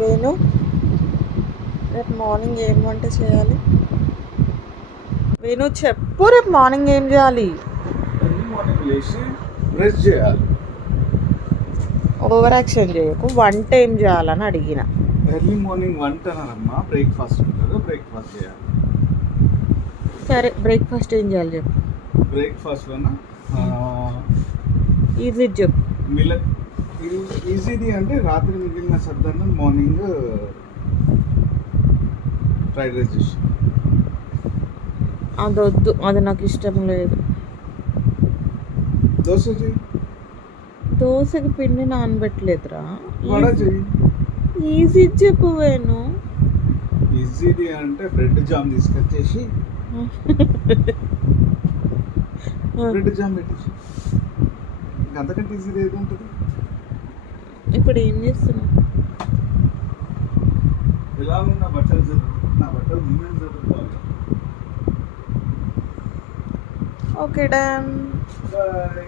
వేణు రేపు మార్నింగ్ ఏం వంట చేయాలి? వేణు చెప్పు, రేపు మార్నింగ్ ఏం చేయాలి? మార్నింగ్ లేచి బ్రష్ చేయాలి. ఓవర్ యాక్షన్ చేయకు. వంట ఏం చేయాలని అడిగిన. ఎర్లీ మార్నింగ్ వంటనమ్మా, బ్రేక్ఫాస్ట్ ఉంటుంది, బ్రేక్ఫాస్ట్ చేయాలి. సరే, బ్రేక్ఫాస్ట్ ఏం చేయాలి చెప్పు. బ్రేక్ఫాస్ట్లోన ఈజీ చెప్పు. ఈజీది అంటే రాత్రి మిగిలిన సద్దన్నం మార్నింగ్ ఫ్రైడ్ రైస్ చేసి. అది వద్దు, అది నాకు ఇష్టం లేదు. దోశ చెయ్యి. దోశకి పిండి నానబెట్టలేదురా. వడ చెయ్యి. ఈజీ చెప్పు వేణు. ఈజీది అంటే బ్రెడ్ జామ్ తీసుకొచ్చేసి బ్రెడ్ జామ్ పెట్టేసి, అంతకంటే ఈజీది ఏది ఉంటుంది? ఇప్పుడు ఏం చేస్తున్నావు? ఎలా ఉన్న బట్టలు చదువు, నా బట్టలు నేను చదువుకోవాలి. Okay done. బాయ్.